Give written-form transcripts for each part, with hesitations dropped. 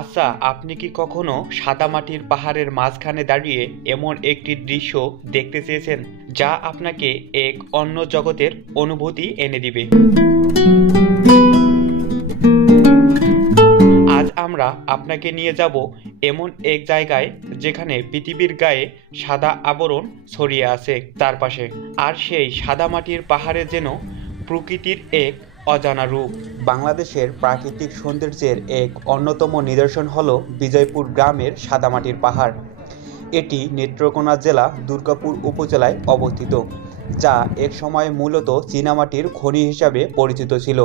আচ্ছা, আপনি কি কখনো সাদামাটির পাহাড়ের মাঝখানে দাঁড়িয়ে এমন একটি দৃশ্য দেখতে চেয়েছেন যা আপনাকে এক অন্য জগতের অনুভূতি এনে দিবে? আজ আমরা আপনাকে নিয়ে যাব এমন এক জায়গায় যেখানে পৃথিবীর গায়ে সাদা আবরণ ছড়িয়ে আছে চারপাশে, আর সেই সাদামাটির পাহাড়ে যেন প্রকৃতির এক অজানা রূপ। বাংলাদেশের প্রাকৃতিক সৌন্দর্যের এক অন্যতম নিদর্শন হল বিজয়পুর গ্রামের সাদামাটির পাহাড়। এটি নেত্রকোনা জেলা দুর্গাপুর উপজেলায় অবস্থিত, যা একসময় মূলত চীনামাটির খনি হিসাবে পরিচিত ছিল।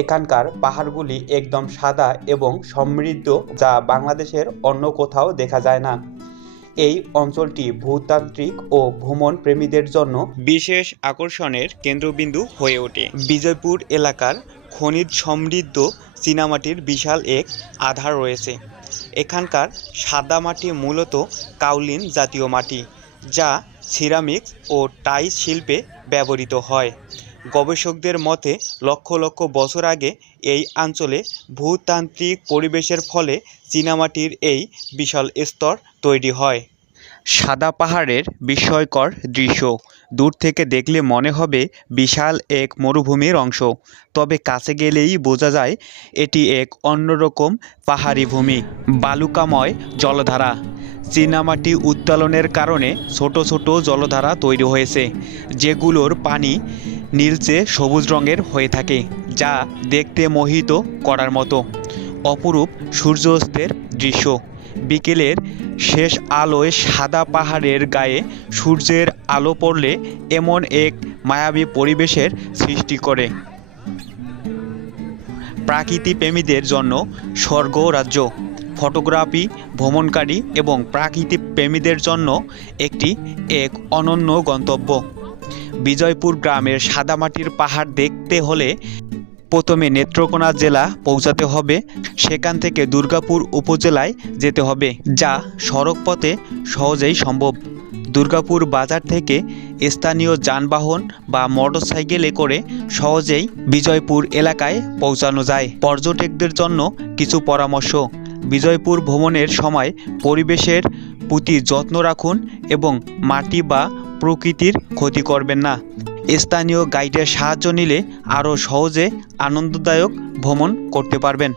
এখানকার পাহাড়গুলি একদম সাদা এবং সমৃদ্ধ, যা বাংলাদেশের অন্য কোথাও দেখা যায় না। এই অঞ্চলটি ভূতাত্ত্বিক ও ভ্রমণ প্রেমীদের জন্য বিশেষ আকর্ষণের কেন্দ্রবিন্দু হয়ে ওঠে। বিজয়পুর এলাকার খনিজ সমৃদ্ধ চীনামাটির বিশাল এক আধার রয়েছে। এখানকার সাদা মাটি মূলত কাওলিন জাতীয় মাটি, যা সিরামিক্স ও টাইলস শিল্পে ব্যবহৃত হয়। গবেষকদের মতে লক্ষ লক্ষ বছর আগে এই অঞ্চলে ভূতাত্ত্বিক পরিবেশের ফলে চীনামাটির এই বিশাল স্তর তৈরি হয়। সাদা পাহাড়ের বিস্ময়কর দৃশ্য দূর থেকে দেখলে মনে হবে বিশাল এক মরুভূমির অংশ, তবে কাছে গেলেই বোঝা যায় এটি এক অন্যরকম পাহাড়ি ভূমি। বালুকাময় জলধারা, চীনামাটি উত্তোলনের কারণে ছোট ছোট জলধারা তৈরি হয়েছে, যেগুলোর পানি নীলচে সবুজ রঙের হয়ে থাকে, যা দেখতে মোহিত করার মতো। অপরূপ সূর্যাস্তের দৃশ্য, বিকেলের শেষ আলোয় সাদা পাহাড়ের গায়ে সূর্যের আলো পড়লে এমন এক মায়াবী পরিবেশের সৃষ্টি করে। প্রাকৃতিপ্রেমীদের জন্য স্বর্গ রাজ্য। ফটোগ্রাফি, ভ্রমণকারী এবং প্রাকৃতিপ্রেমীদের জন্য এক অনন্য গন্তব্য। বিজয়পুর গ্রামের সাদামাটির পাহাড় দেখতে হলে প্রথমে নেত্রকোনা জেলা পৌঁছাতে হবে। সেখান থেকে দুর্গাপুর উপজেলায় যেতে হবে, যা সড়ক পথে সহজেই সম্ভব। দুর্গাপুর বাজার থেকে স্থানীয় যানবাহন বা মোটরসাইকেলে করে সহজেই বিজয়পুর এলাকায় পৌঁছানো যায়। পর্যটকদের জন্য কিছু পরামর্শ: বিজয়পুর ভ্রমণের সময় পরিবেশের প্রতি যত্ন রাখুন এবং মাটি বা প্রকৃতির ক্ষতি করবেন না। স্থানীয় গাইডের সাহায্য নিলে আরও সহজে আনন্দদায়ক ভ্রমণ করতে পারবেন।